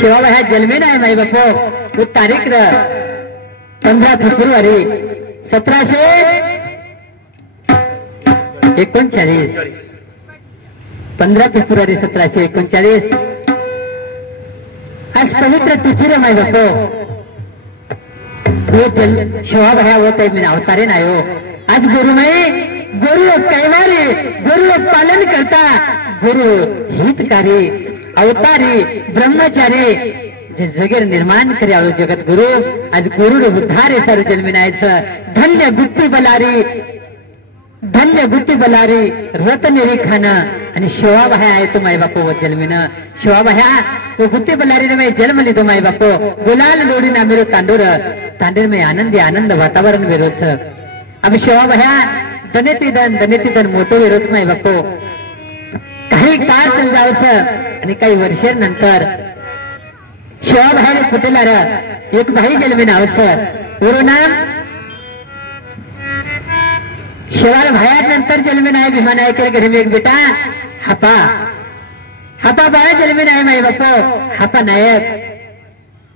शिवाबा ह्या जन्मे नाही माई बापो वो तारीख 15 फेब्रुवारी 1739 15 फेब्रुवारी 1739 आज पवित्र तिथी रे माई बापो वो शिवाबा ह्या होत आहे अवतारे नाही हो आज गुरुमय गुरु कैवारी गुरु पालन करता गुरु हितकारी अवतारी ब्रह्मचारी जे जगेर निर्माण करे आलो जगत गुरु आज गुरु उद्धार सारू जन्मिनायचं धन्य गुत्ती बलारी रत्नेरी खाना आणि शिवाबाह्या आहे तो माई बापो व जन्मिन शिवाबाह्या वो गुत्ती बलारी ने मैं जन्म लिदो माई बापो गुलाल लोडी ना मेरो तांडूर में आनंद वातावरण वेरोच अब शिवाबाह्या दनेती दन मोठो वेरोच माई बापो काही काळ चल जावचं आणि काही वर्षांनंतर शिवाबाहेर फुटेला एक भाई जन्मे नावचं पूर्ण नाम शिवाल भाया नंतर जन्मे नाही भीमा नायकर घरी एक बेटा हापा बाळा जन्मे नाही माई बापो हापा नायक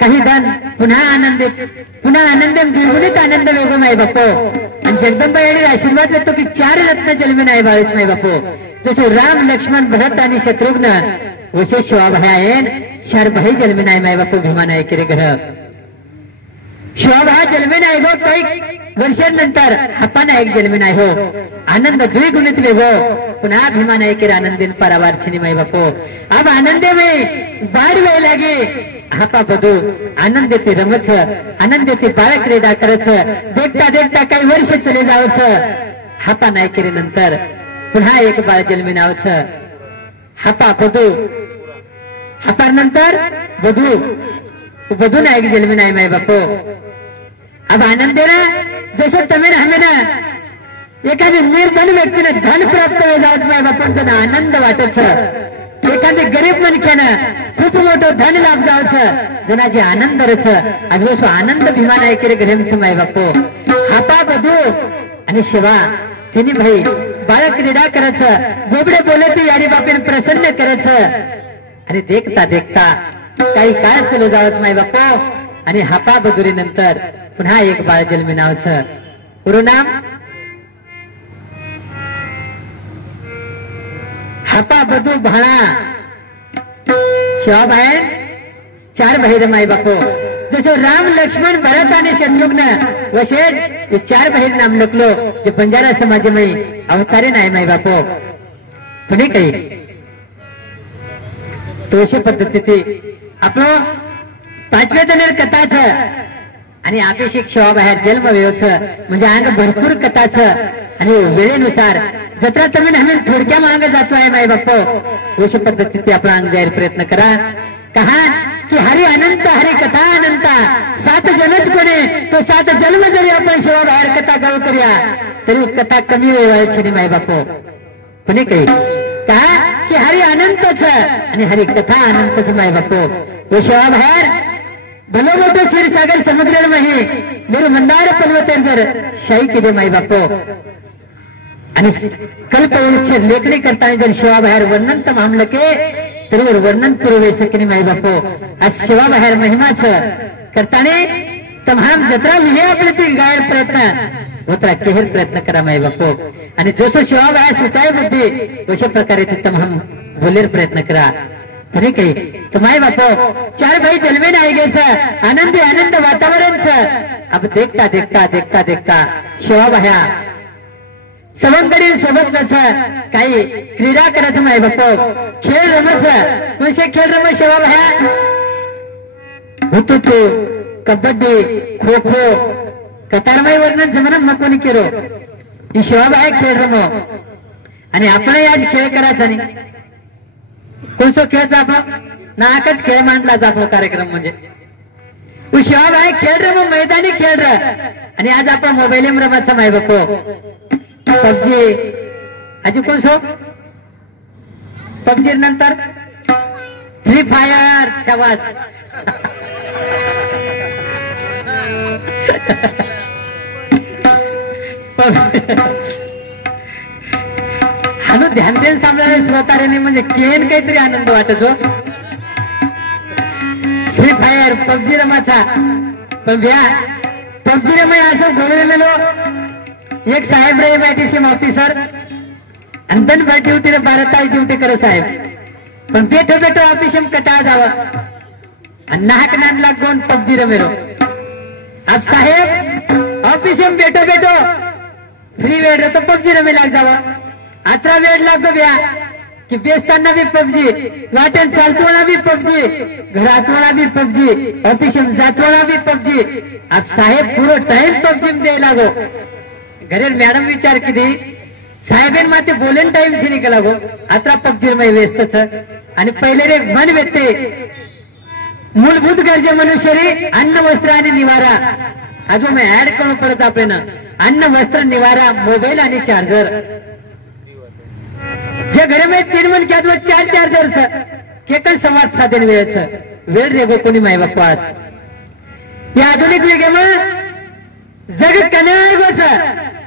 काही दन पुन्हा आनंद द्विगुणित आनंद वेगो माई बापो आणि जगदंबा यांनी आशीर्वाद देतो की 4 रत्न जन्मे नाही बाळूच माई बापो जसे राम लक्ष्मण भरत आणि शत्रुघ्न वसे शिवाबाह्या आहे 4 भाई जन्मे नाही माई बापू भीमा नायकेरे घर शिवाबाह्या जन्मे नाही गो काही वर्षांनंतर हापा नायक जन्मे नाही हो आनंद द्विगुणित वेगो पुन्हा भीमा नायकेरे आनंदीन पारावारछिनी माई बापू अब आनंदे में बाढ़ वे लागे हापा बधू आनंदेती रमच आनंदेती बाळ क्रीडा करच देखता काही वर्ष चले जावच हापा नायकेरे नंतर पुन्हा एक बाळ जन्मे नावच हापा बधू हापार नंतर बधू नायक जन्मे नाही माई बापू अब आनंदे ना जसं तमेन हमें ना एखादी निर्धन व्यक्तीने धन प्राप्त होई जावच माई बापांचा आनंद वाटच एखादी गरीब मनख्यानं खूप मोठं धन लाभ जावच जनाची आनंद रच आज वो आनंद भीमा नायकेरे घरेमच माई बापू हापा बधू आणि शिवा तिन्ही भाई बाळ क्रीडा करच बोबडे बोलती यारी बापेन प्रसन्न करच आणि देखता काही काळ चलो जावच माई बापू आणि हापा बधुरी नंतर पुन्हा एक बाळ जन्मी नावचं पूर्ण नाम हापा बधू भाळा शिवाबाहेर 4 भाई माई बापू जसं राम लक्ष्मण भरत आणि शत्रुघ्न वशे 4 भाई नाम लकलो जे बंजारा समाजमय अवतारे नाही माई बापू पुणे काही तोशे पद्धती आपलं 5व्या दिनेर कथाच आणि अभिषेक शिवाबाहेर जन्म वेळच म्हणजे अंग भरपूर कथाच आणि वेळेनुसार जत्रा तमिन आम्ही थोडक्या मागे जातो आहे माई बापू तोशे पद्धती आपला अंग जाहीर प्रयत्न करा कहा की हरी अनंत हरी कथा अनंत 7 जनच कोणे तो 7 जन्म जरी आपण शिवाबाहेर कथा गाव करूया तरी कथा कमी वेळाची माई बापू पुणे काही कहा की हरी अनंतच आणि हरी कथा अनंतच माई बापू वो शिवाबाहेर भलो मोठो क्षीरसागर समुद्र मही मेरू मंदार पर्वतेर जर शाही केले माई बापू आणि कल्पवृक्ष लेखणी करताना जर शिवाबाहेर वर्णन तर मामलं के तरी वर्णन पुरवे सकिनी माई बापू आज शिवाबाहेर महिमाच करताना तमाम जत्रा विजय प्रति गायर प्रयत्न होता केहर प्रयत्न करा माई बापू आणि जसं शिवाबाहेर सुचाय बुद्धी अशा प्रकारे ते तमाम बोलेर प्रयत्न करा तरी काही तर माय बापू 4 भाई जन्मे नाही घ्यायचं आनंद वातावरणच अब देखता शिवाबाह्या सवंगडी सोबत काही क्रीडा करायचं माय बापू खेळ रमच म्हणजे खेळ रम शिवाबाह्या होतो तो कबड्डी खो खो कतारमाई वर्णन जमन मकोनी केरो ही शिवाबाह्या खेळ रमो आणि आपण आज खेळ करायचा नाही कोणसो खेळचा आपण नाकच खेळ मांडला आपला कार्यक्रम म्हणजे शिवाबाई खेळ रे मग मैदानी खेळ रे आणि आज आपण मोबाईल रमाचा माय बापू पबजी अजून कोणसो पबजी नंतर फ्री फायर शाबास हानु ध्यान देऊन सांभाळायला स्वतःने म्हणजे केन काहीतरी आनंद वाटतो पबजी रमाचा पण ब्या पबजी रमाय असो गोळलेलो एक साहेब रे मॅटिसिम ऑफिसर अंदन भर ड्यूटी रे 12 तास ड्यूटी करे साहेब पण बेठो बेठो ऑफिसम कटा जावा नाहक नान लागून पबजी रमेरो अब साहेब ऑफिसम बेठो बेठो फ्री वेळ रे तो पबजी रमे लाग जावा अतरा वेळ लागो ब्या कि बेचताना भी पबजी वाटेन चालतोना भी पबजी घरातोना भी पबजी ऑफिस में जातोना भी पबजी अब साहेब पूरा टाइम पबजी में दे लागो घरे मॅडम विचार किती साहेबेन माते बोलेन टाइम से निकला गो अतरा पबजी में व्यस्तच आणि पहिले रे मन व्यक्ते मूलभूत गरजे मनुष्य रे अन्न वस्त्र आणि निवारा अजून मैं ऍड करू परत आपल्याला अन्न वस्त्र निवारा मोबाईल आणि चार्जर जे घरे में 3 मन क्या 4 चार्जर केकल संवाद साधन वेळ रे गो कोणी माय बाप्पा या आधुनिक युगामध्ये जग कन्याय गोच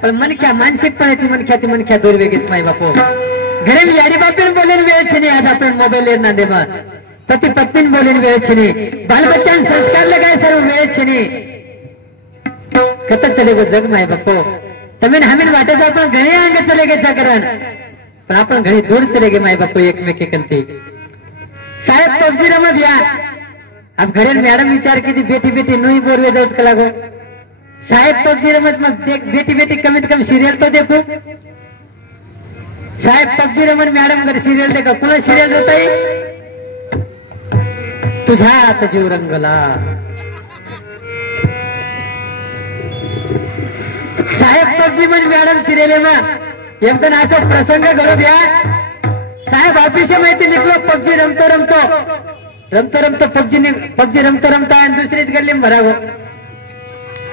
पण मनख्या मानसिकपणे ती मनख्या दूर वेगेच माय बापो घरे में यारी बापेन बोलेन वेळ छे आज आपण मोबाईल ना दे पति पत्नी बोलेन वेळ छे बाल बच्चान संस्कार लगाय सर्व वेळ छे कत चले गो जग माय बापो तमेन हमेन वाटत आपण घणे अंग चले गे सकरण पण आपण घणी दूर चले गे माय बापू एकमेके कंती साहेब पबजी रम दिया अब घरे मैडम विचार की बेटी बेटी नुई बोरवे दौज का लागो साहेब पबजी रमत मग देख बेटी बेटी कमीत कम सीरियल तो देखो साहेब पबजी रमन मैडम घर सीरियल देखो पुन्हा सीरियल होताय तुझ्यात जीव रंगला साहेब पबजी म्हणजे मॅडम सिरियल एकदम असो प्रसंग घडू द्या साहेब ऑफिस माहिती निघलो पबजी रमतो पबजी रमतो आणि दुसरीच गल्ली में भरावो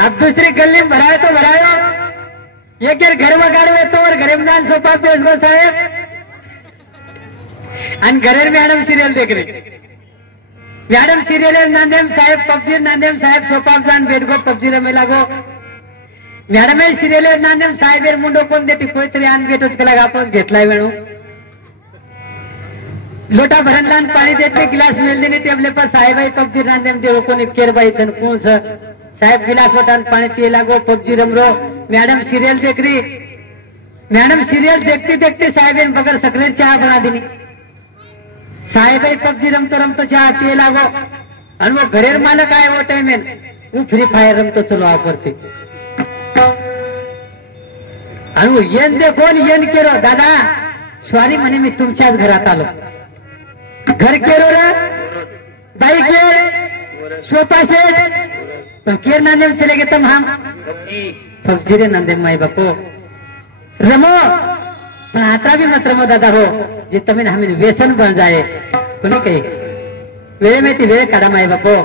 अब दूसरी गल्ली में भरायो तो भरायो एक घर में गाड़ो तो और घरे में जान सोफा बेच गो साहेब आणि घरे मॅडम सिरियल देख रही मॅडम सिरियल नांदेम साहेब पबजी नांदेम साहेब सोफा जान बैठ गो पबजी रमे लागो मॅडम सिरियल नांदेम साहेब मुंडो कोण देते कोणतरी आण भेटोच केला आपण घेतलाय वेळू लोटा भरण लान पाणी देते गिलास मेल देने टेबले पर साहेब पबजी नांदेम देव कोणी केरबाई चन कोण साहेब गिलास वटान पानी पिए लागो पबजी रमरो मैडम सीरियल देख रही मैडम सीरियल देखते देखते साहेब बगर सकलेर चाय बना देनी साहेब पबजी रमतो चाय पिए लागो और वो घरेर मालक आए वो टाइम वो फ्री फायर रमतो चलो आवरते आणि वो येन दे कोण येन केरो दादा स्वारी म्हणे मी तुमच्याच घरात आलो घर केरो रे बाई केर सोफा सेट पण केर नांदेम चले गे तम हम पबजी रे नांदेम माई बापो रमो पण आता भी मत रमो दादा हो जे तमेन हमें व्यसन बन जाए कोणी काही वेळ में ती वेळ काढा माई बापो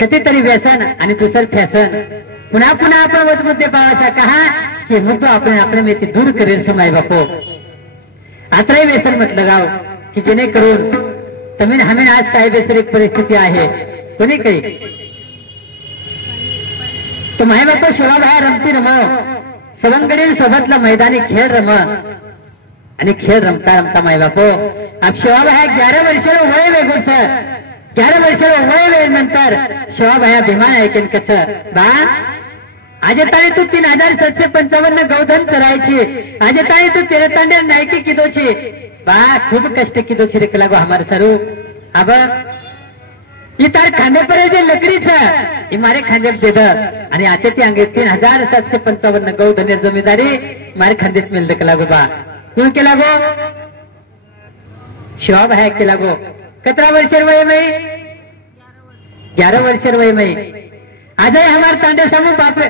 कितीतरी व्यसन आणि दुसर फॅशन पुन्हा पुन्हा आपण वच मुद्दे पावायचा कहा की मुद्दो आपण आपले में ती दूर करेल समाई बापो आत्राही व्यसन म्हटलं गाव की जेणेकरून तमेन हमें आज साहेब एक परिस्थिती आहे कोणी काही तो माय बापा शिवा बाहेर रमती रम सवंगडील सोबतला मैदानी खेळ रम आणि खेळ रमता रमता माय बापो अब शिवा बाहेर 11 वर्षाला वय वेगळच 11 वर्षाला वय वेळ नंतर शिवा बाया भिमान ऐकेन कस बा आज ताणी तू 3755 गौधन चरायची आज ताणी तू 13 तांड्या नायकी किदोची बा खूप कष्ट किदोची रे लागो हमार सरू अब ही तार खांदे पर जे लकडीच ही मारे खांदे देद आणि आता ती अंगे 3755 गौधन जमीदारी मारे खांदेत मिल दे लागो बा कोण केला गो शिवा बाया केला गो 17 वर्ष वय में 11 वर्ष वय में आज हमार तांडे समूह बापे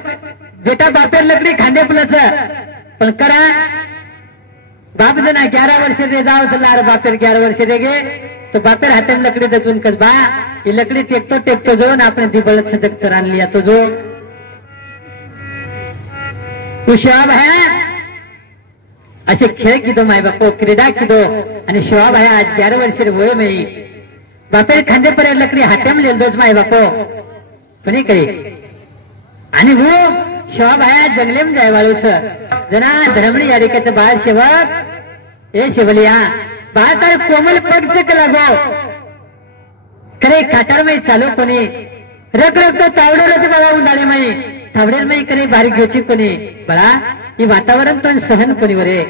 बेटा बापेर लकड़ी खांदे प्लस पण करा बाप जना 11 वर्ष रे जाओ चलार बापेर 11 वर्ष रे गे तो बापेर हाथे में लकड़ी दचून कस बा ये लकड़ी टेकतो जो ना अपने दिबळ सजक चरान लिया तो जो शिवाब है असे खेळ किदो माय बापो क्रीडा किदो आणि शिवाब है आज 11 वर्ष रे वय में बापेर खांदे पर लकड़ी हाथे में ले दोस माय बापो पण काही आणि वो शिवाब है जंगले में जाय वाळूच जना धर्मणी यारिकाचं बाळ सेवक ए शिवलिया बाळ तर कोमल पगच लागो करे करे काटार माई चालू कोणी रख रख तो तावडेलच बळा उंडाळे माई थावडेल माई करे बारीक घेची कोणी बळा ही वातावरण तो सहन कोणी वरे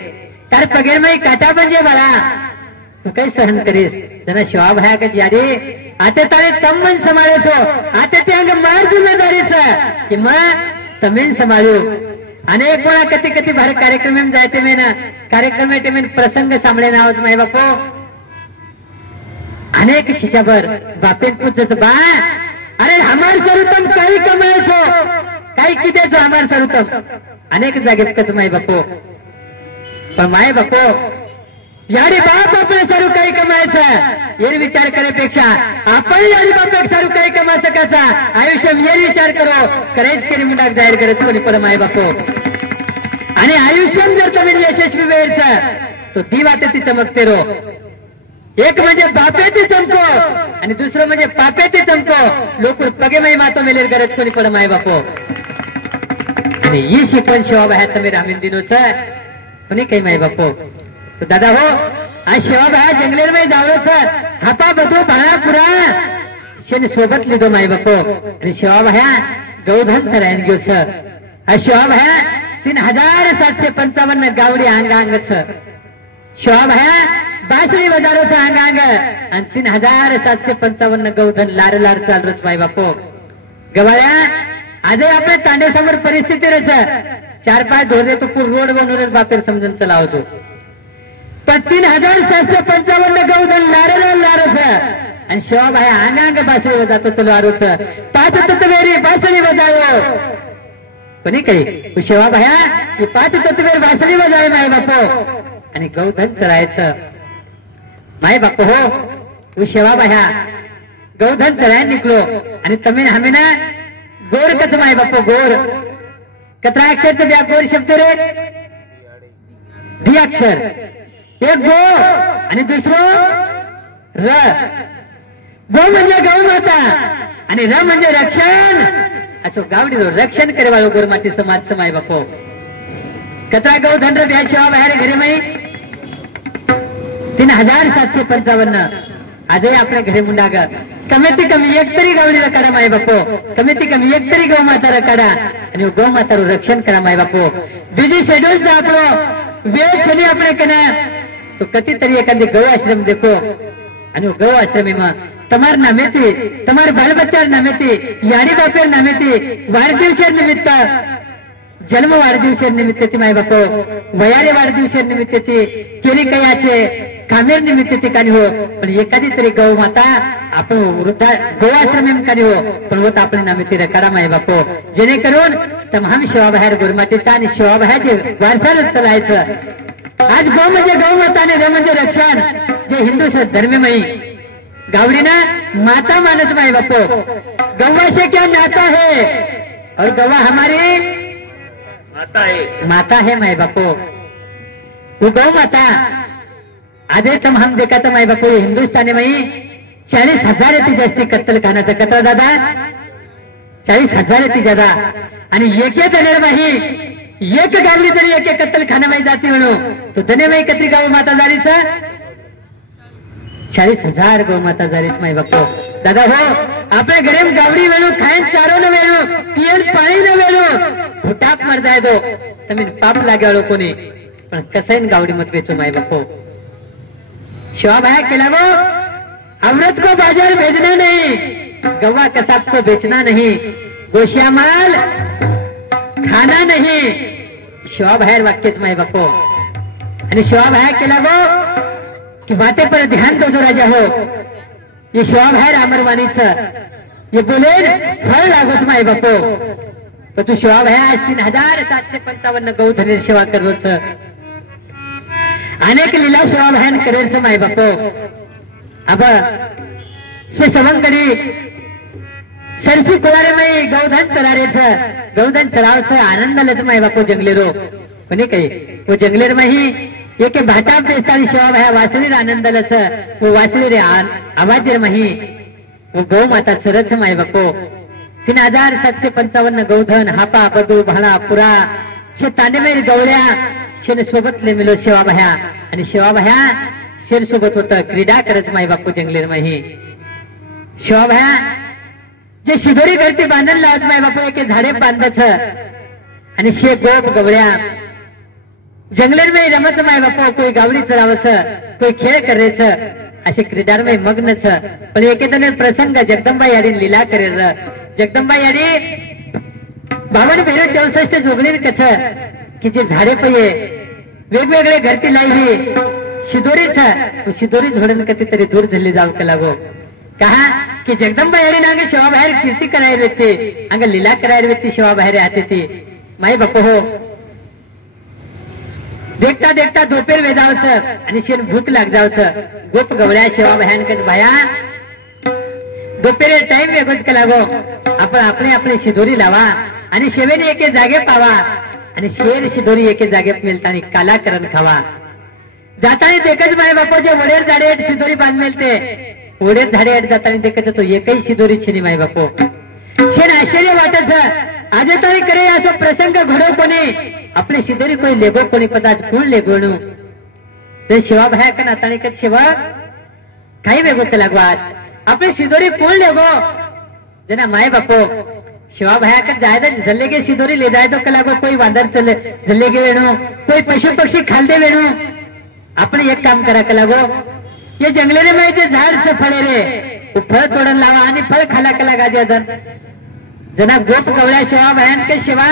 तार पगेर माई काटा म्हणजे बळा तू काही सहन करीस जना शिवा भया का यादी आते तारे तम मन संभाळे छो आते ते अंग मार जिम्मेदारीच कि मग तमेन संभाळू अनेक कोणा कती कती भारी कार्यक्रम में जायते में ना कार्यक्रम में प्रसंग सांभळे नावच माई बापो अनेक छिचाबर बापेन पूछत बा अरे हमार सरुतम काही कमायचो काही कितेचो हमार सरुतम अनेक जागेत कच माई बापो पण माय बापो यारी बाप आपले सरू काही कमायचं ये विचार करेपेक्षा आपण यारी बाप सरू काही कमा सकाचा आयुष्य ये विचार करो करेच केली मुंडाक जाहीर करत कोणी पण माय बापो आणि आयुष्य जर तुम्ही यशस्वी वेळचं तो ती वाटे ती चमकते रो एक म्हणजे बापे ती चमको आणि दुसरं म्हणजे पापे ती चमको लोक पगे माई मातो मेलेर गरज कोणी पण माय बापो आणि ही शिकवण शिवा बाहेर तुम्ही रामीन दिनोच कोणी काही माय बापो तो दादा हो आज शिवा बाहेर जंगलेर माई जावलो सर हापा बधू भाणा पुरा शेन सोबत लिदो माय बापो आणि शिवा बाह्या गौधन चरायन गयो सर आज शिवा बाह्या 3755 गावडी अंग अंग छ शिवा बाह्या बासरी बजारो छ अंग अंग आणि 3755 गौधन लार लार चालरोच माय बापो गवाळ्या आज आपल्या तांडे समोर परिस्थिती रच 4-5 धोरणे तो पूर रोड बनवूनच बापेर समजून चलावतो पण 3755 गौधन लार लार छ आणि शिवा बाह्या अंग अंग बासरी बजातो चलो आरोच 5 तत्वेरी बासरी बजायो कोणी काही शिवा बाह्या की 5 तत्वेर बासरी बजाय माय बापो आणि गौधन चरायचं माय बापो हो शिवा बाह्या गौधन चराय निकलो आणि तमेन हमें ना गोर कच माय बापो गोर कतरा अक्षरचं ब्या गोर शब्द रे दी अक्षर एक गो आणि दुसरं र गो म्हणजे गौ माता आणि र म्हणजे रक्षण असो गावडी रक्षण करे वाळो गोर माती समाज समाय बापो कतरा गौ धन र ब्या शिवा बाहेर घरी माई 3755 आजही आपल्या घरी मुंडाग कमीती कमी एक तरी गावडीला काढा माय बापो कमीती कमी एक तरी गौ माताला काढा आणि गौ मातारू रक्षण करा माय बापो बिजी शेड्यूल आपलो वेळ छली आपले कना तो कती तरी एखादी गौ आश्रम देखो आणि गौ आश्रमी मग तमार नामेती तमार बाल बच्चा नामेती याडी बापेर नामेती वाढदिवसेर निमित्त जन्म वाढदिवसेर निमित्त ती माय बापो वयारे वाढदिवसेर निमित्त ती केरी कयाचे कामेर निमित्त ती कानी हो पण एखादी तरी गौ माता आपण वृद्धा गौ आश्रम कानी हो पण होत आपल्या नामेती रकाडा माय बापो जेणेकरून तमाम शिवाबाहेर गुरमाटीचा आणि शिवाबाहेरचे वारसा चलायचं आज गौ म्हणजे गौ माता आणि र म्हणजे रक्षण जे हिंदू धर्ममयी गावडीना माता मानत माय बापो गौवा से क्या नाता है और गौवा हमारी माता है माय बापो वो गौ माता आधे तम हम देखा माय बापो हिंदुस्तानी मई 40,000 ती जास्ती कत्तल खानाचा कतरा दादा 40,000 ती ज्यादा आणि एक माही एक गावली तरी एक कत्तल खाना माई जाती म्हणू तो धने माई कत्री गाव माता जारीच 40,000 गौ माता जारीच माय बापो दादा हो आपल्या घरी गावडी वेळू खायन चारो न वेळू पियन पाणी न वेळू फुटाप मर जाय दो तमी पाप लागे कोणी पण कसं गावडी मत वेचो माय बापो शिवा भाया केला वो अमृत को बाजार भेजना नहीं गवा कसाब को बेचना नहीं गोशिया माल खाना नहीं शिवा बाहेर वाक्यच माय बापो आणि शिवा भाया केला वो कि बातें पर ध्यान दो जो राजा हो ये शिवा बाहेर अमरवाणीच ये बोले फळ लागोच माय बापो तो तू शिवा भाया 3755 गौधनेर सेवा करोच अनेक लीला शिवा बहन करेल माय बापो अब से सवंगडी सरसी कोलारे माई गौधन चरारेच गौधन चरावच आनंदालच माय बापो जंगलेरो कोणी काही वो जंगलेर माही एके भाटा बेस्तानी शिवा बह्या वासलीर आनंदालच वो वासली रे आवाजेर माही वो गौ माता चरच माय बापो 3755 गौधन हापा बदू भाणा पुरा शे तांडेमेर गवळ्या शेन सोबत ले मिलो शिवा बह्या आणि शिवा बह्या शेर सोबत होता क्रीडा करच माय बापू जंगलेर माही शिवाभाया जे शिदोरी घरती बांधण लावत माय बापू एके झाडे बांधच आणि शे गोप गवळ्या जंगलेरमय रमत माय बापू कोई गावडी चरावच कोई खेळ करायच असे क्रीडारमय मग्नच पण एकेतने प्रसंग जगदंबा याडी लीला करेल जगदंबा याडी 52-64 जोगणीर कछ की जे झाडे पये वेगवेगळे घरती लाईवी शिदोरी झोडन कधी तरी दूर झाली जाऊ का लागो कहा की जगदंबा याडी नांगे शिवा बाहेर कीर्ती करायला व्यक्ती अंग लीला करायला व्यक्ती शिवा बाहेर आते ती माई बापू हो देखता देखता दोपेर वेदावच आणि शेन भूक लाग जावच गोप गवळ्या शिवा बाहेर भाया दोपेरे टाइम वेगोच का लागो आपण आपले शिदोरी लावा आणि शेवेने एके जागे पावा आणि शेर शिदोरी एके जागे मिळताना काला करण खावा जाताना देखच माय बापाचे वडेर झाडे शिदोरी बांध मिळते वडेर झाडे जाताना देखच तो एकही शिदोरी छिनी माय बापो शेन आश्चर्य वाटच आज तरी करे असो प्रसंग घडो कोणी आपले शिदोरी कोई लेगो कोणी पदाच कोण लेगोणू ते शिवा भाया का नाताळी शिवा काही वेगो के लागवात आपले शिदोरी कोण लेगो जना माय बापो शिवा भाया का जायदा झल्ले के शिदोरी ले जाए तो कलागो कोई वादर चले झल्ले के वेणू कोई पशु पक्षी खालते वेणू आपण एक काम करा कलागो ये जंगलेरे में जे झाड से फळे रे फळ तोडन लावा आणि फळ खाला कला गाजे दन जना गोप गवळ्या शिवा भायान के शिवा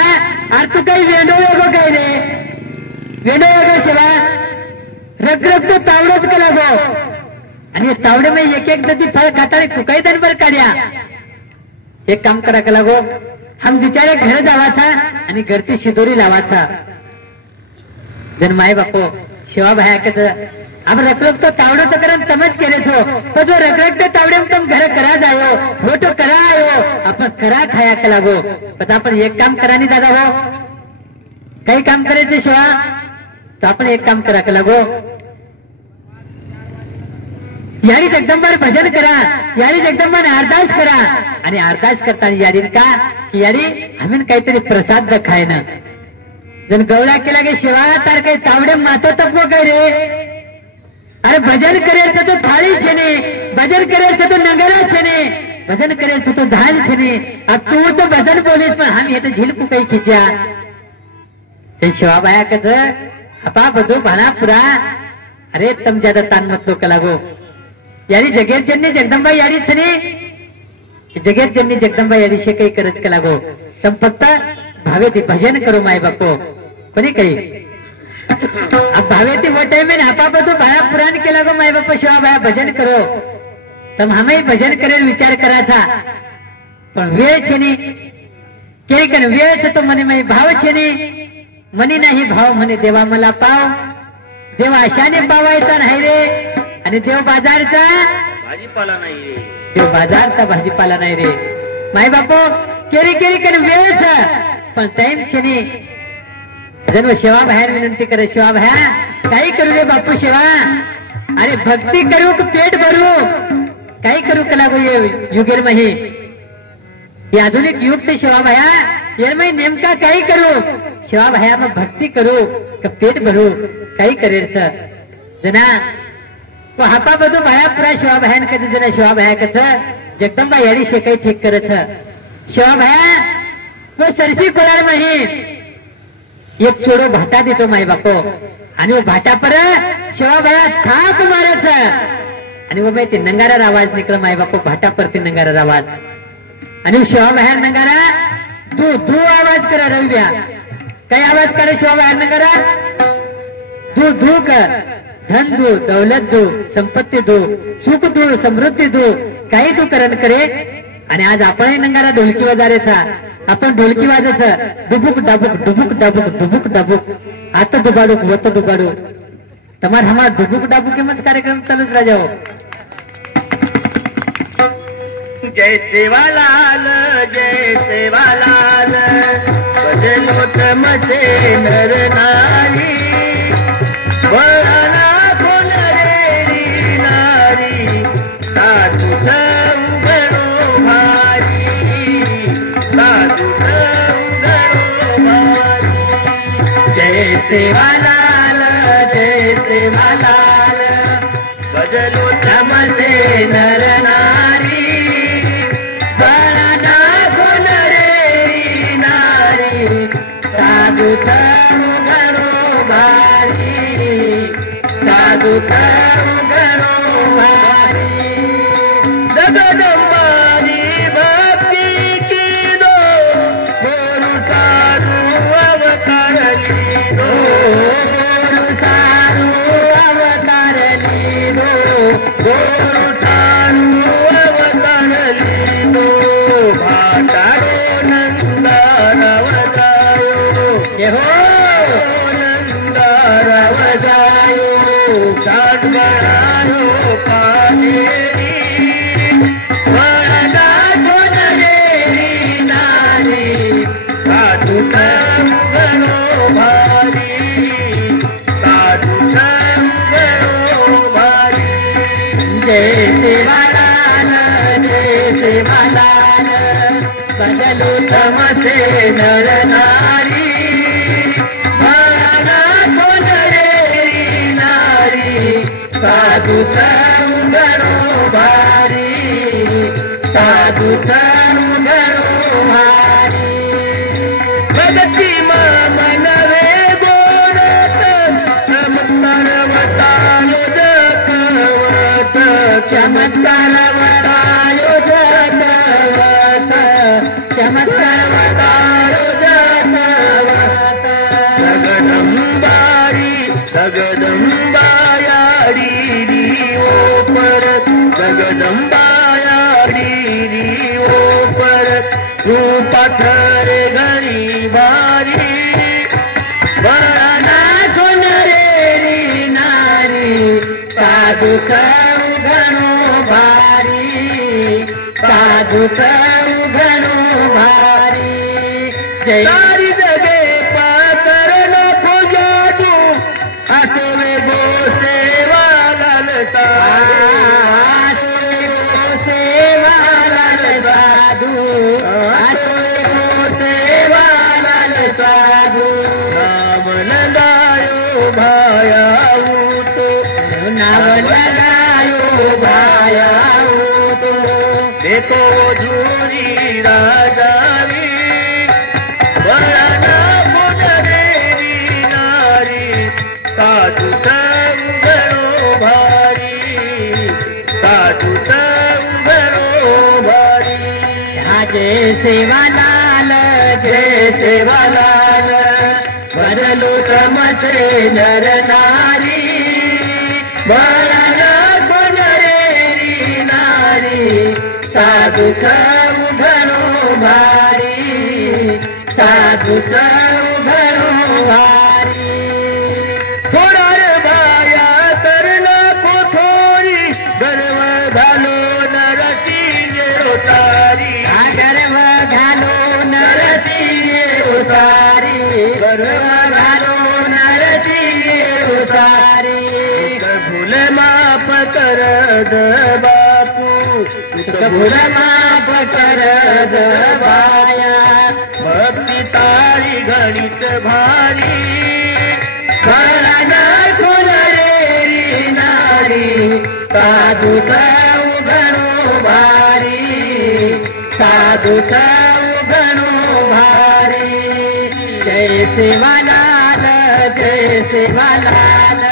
आर तू काही वेंडो वेगो काय रे वेंडो वेगो शिवा रग रग तो तावडच कलागो आणि तावडे में एक एक नदी फळ खाताळे कुकाई दन बर काढ्या एक काम करा का लागो हम बिचारे घर जावाचा आणि घरती शिदोरी लावाचा जन माय बापो शिवा भाया अब रखरख तो तावड़ो तो करम तमज करे छो तो जो रखरख तो तावड़े में तुम घर करा जायो वो तो करा आयो अपन करा खाया का लागो पता अपन एक काम करा नहीं दादा हो काही काम करायचे शिवा तो आपण एक काम करा का लागो यारी जगदंबार भजन करा यारी जगदंबार अरदास करा आणि अरदास करताना यारी का की यारी आम्ही काहीतरी प्रसाद खाय ना जन गवळा केला गे शिवा तार काही तावडे मातो तपो काय रे अरे भजन करेल तो थाळी छेने भजन करेल तो नगरा छेने भजन करेल तो धाल छेने अब तूच भजन बोलीस पण हम हे झिलकू काही खिच्या ते शिवा बाया कच अपा बधू भाना पुरा अरे तम ज्यादा तान मतलो का लागो यारी जगेत जन्नी जगदंबा यारी छने जगेत जन्नी जगदंबा यारी शे काही करच का लागो तम फक्त भावे ती भजन करो माय बापो कोणी काही अब भावे ती वो टाइम में आपा बधू भाया पुराण केला गो माय बापो शिवा भाया भजन करो तम हमें भजन करेल विचार कराचा पण वेळ छेनी केरी कन वेळ छ तो मने में भाव छेनी मनी नाही भाव म्हणे देवा मला पाव देव आशाने पावायचा नाही रे आणि देव बाजारचा भाजीपाला नाही रे देव बाजारचा भाजीपाला नाही रे माय बापो केरी केरी कन वेळ छ पण टाइम छेनी जन्म शिवा बाहेर विनंती करे शिवा भाया काही करू रे बापू शिवा अरे भक्ती करू की पेट भरू काही करू का लागू ये युगेर मही ये आधुनिक युग से शिवा भाया यार मैं नेमका काही करू शिवा भाया मग भक्ती करू का पेट भरू काही करेल छ जना तो हापा बधू भाया पुरा शिवा भायान कच जना शिवा भाया कच जगदंबा याडी शे काही ठीक करत शिवा भाया वो सरसी कोलार मही एक चोरो भाटा देतो माय बापो आणि वो भाटा पर शिवा भाया थाप मारच आणि वो ते नंगारा आवाज निकल माय बापो भाटा पर ते नंगारा आवाज आणि शिवा भाया नंगारा तू तू आवाज करा रविया काय आवाज करे शिवा भाया नंगारा तू धू कर धन दू दौलत दू संपत्ती दू सुख दू समृद्धी दू काही तू करण करे आणि आज आपण नंगारा ढोलकी वाजारेचा आपण ढोलकी वाजायचं डुबुक डाबुक डुबुक डाबुक डुबुक डाबुक आता डुबाडूक वत डुबाडू तमार हमार डुबुक डाबुक मच कार्यक्रम चालूच राजा हो जय सेवालाल बदलो तमसे नर नारी बळाना कोण रे नारी साधू उघडो भारी साधू उघडो भारी जय सेवालाल बदलो तमसे नर नारी सेवालाल बदलो तमसे नर नारी भळा कोण रे नारी साधूचा उगणो भारी साधूचा उगणो भारी भगती मन रे बोलत चमत्कार वतालो जगवत चमत्कार वतालो जगवत चमत्कार वतालो जगवत जगदंबारी जगदंबायारी ओ परत जगदंबायारी ओ परत रूपात रे घरी बारी बळा कोण रे नारी साधूचा उगणो भारी साधूचा उगणो भारी जय सारी जगे पाकर नको जादू आठवे गो सेवा घालता आठवे गो सेवा घाल साधू आठवे गो सेवा घाल साधू नाम लगायो भाया तो नाम लगायो भाया तो देखो झूरी राजावी बळा कोण रे नारी साधू संगणो भारी साधू संगणो भारी हा जय सेवालाल जय सेवालाल बदलो तमसे नर नारी बळा कोण रे नारी साधूचा उगणो भारी साधूचा उगणो भारी थोडार बाया तर नको थोडी गर्व घालो नरसिंगे रोतारी गर्व घालो नरसिंगे रोतारी गर्व घालो नरसिंगे रोतारी भूल माफ कर द बापू भूल माफ कर द बाया भक्ती तारी गणित भारी बळा कोण रे नारी साधूचा उगणो भारी साधूचा उगणो भारी जय सेवालाल जय सेवालाल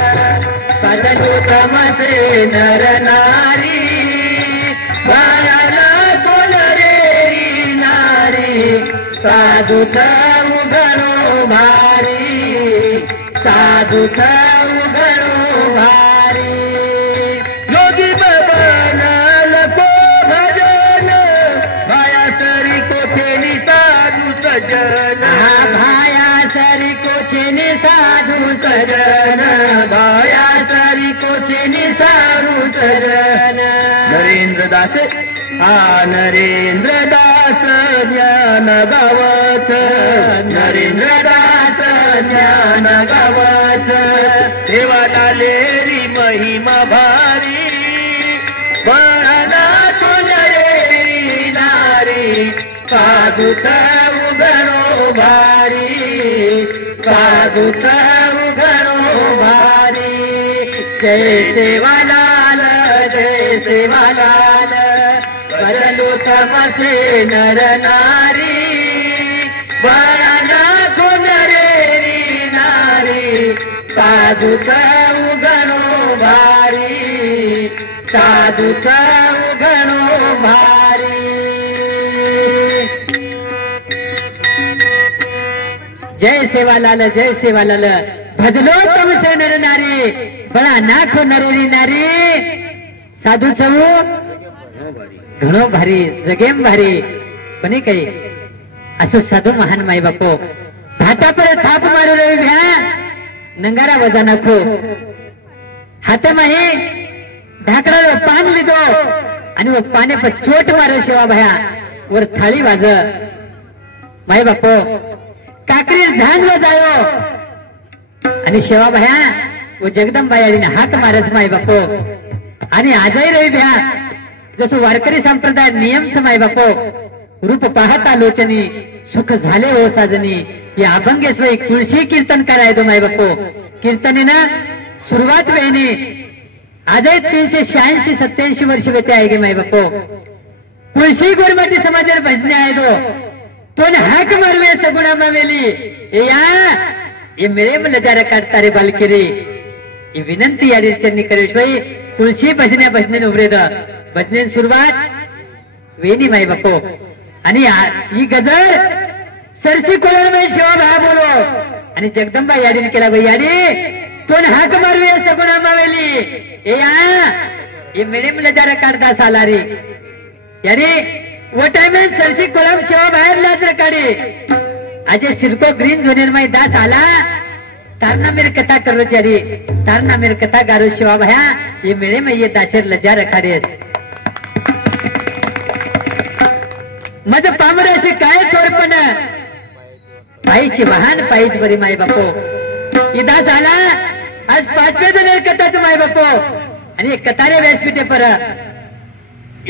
बदलो तमसे नर नारी बळा कोण रे नारी साधूचा उगणो भारी साधूचा उगणो भारी योगी बबनाल को भजन भाया सरी कोठेनी साधू सजन भाया सरी कोठेनी साधू सजन भाया सरी कोठेनी साधू सजन नरेंद्र दास नरेंद्र दास ज्ञान गावत नरेंद्र दास ज्ञान गावत देवाला लेरी महिमा भारी बळा कोण रे नारी साधूचा उगणो भारी साधूचा उगणो भारी जय सेवालाल जय सेवालाल बदलो तमसे नर नारी बळा कोण रे नारी साधूचा उगणो भारी साधूचा उगणो भारी जय सेवालाल जय सेवालाल भजलो तमसे नर नारी बळा नाखो नरेरी नारी साधूचा घणो भारी जगेम भारी पण काही असो साधू महान माई बापो भाता पर थाप मारू रही भ्या नंगारा वजा नाखो हाथ माही ढाकड़ा पान लीधो आणि वो पाने पर चोट मारो शिवा भया वर थाळी वाज माई बापो काकरी झांज जायो आणि शिवा भया वो जगदंबाई हाक मारच माई बापो आणि आजही रही भ्या जसं वारकरी संप्रदाय नियम समाय बापो रूप पाहता लोचनी सुख झाले हो साजनी या अभंगेश्वरी तुळशी कीर्तन करायचो माय बापो कीर्तनेनं सुरुवात वेळेने आजही 386-87 वर्ष वेते आहे गे माय बापो तुळशी गोरमाटी समाजात भजने आहे तो हाक मारवे सगुणा मावेली या ये मिळे मला जरा काढता रे बालकिरी ही विनंती या चरणी करेश्वरी तुळशी भजने उभरे भजने सुरुवात वेणी माय बापो आणि ही गजर सरसी कोलर में शिवा भा बोलो आणि जगदंबा याडीने केला बाई याडी तो हाक मारवे सगुणा मावेली या ये मिळे मला जरा काढता सालारी यानी वो टाइम में सरसी कोलम शिवा बाहेर लाच रकाडी આજે સિરકો ગ્રીન જોનેર માં દાસ આલા તારના મેર કથા કરો ચારી તારના મેર કથા ગારો शिवा भया ये मेळे में ये दाशर लजा रखाडेस मज पामराशी काय थोरपण पायची वाहन पायच बरी माय बापो ये दास आला आज 5व्या जोनेर कथाच माय बापो आणि एक कथारे व्यासपीठे पर